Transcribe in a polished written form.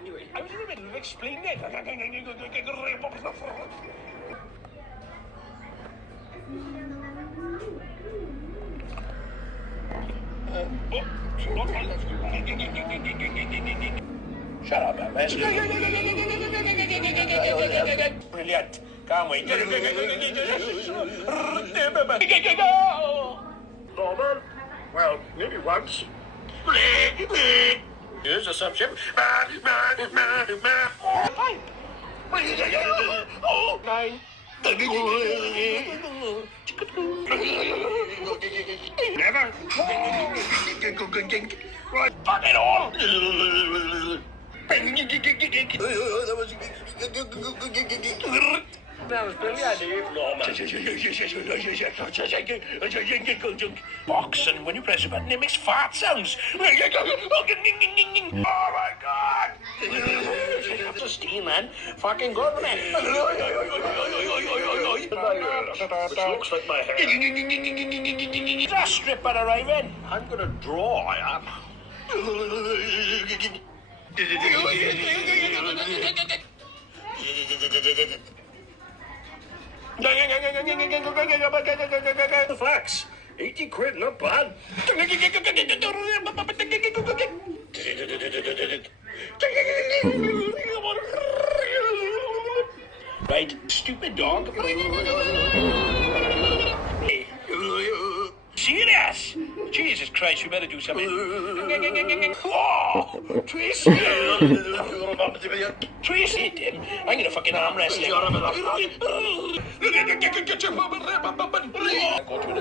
Anyway, I was in the middle of explaining it. Shut up, man. Brilliant. Can't wait. Normal? Well, maybe once. Here's a subship. Oh, 9. Never. Right, fuck it all. That was brilliant. Box, and when you press a button, it makes fart sounds. Oh my god! That's a steam, man. Fucking good, man. Which looks like my hair. Is that stripper arriving? I'm gonna draw, I am. The flax. 80 quid, not bad. Right, stupid dog. Serious? Jesus Christ, you better do something. Oh, Tracy. Tracy, Tim. I'm gonna fucking arm wrestle him. Go to the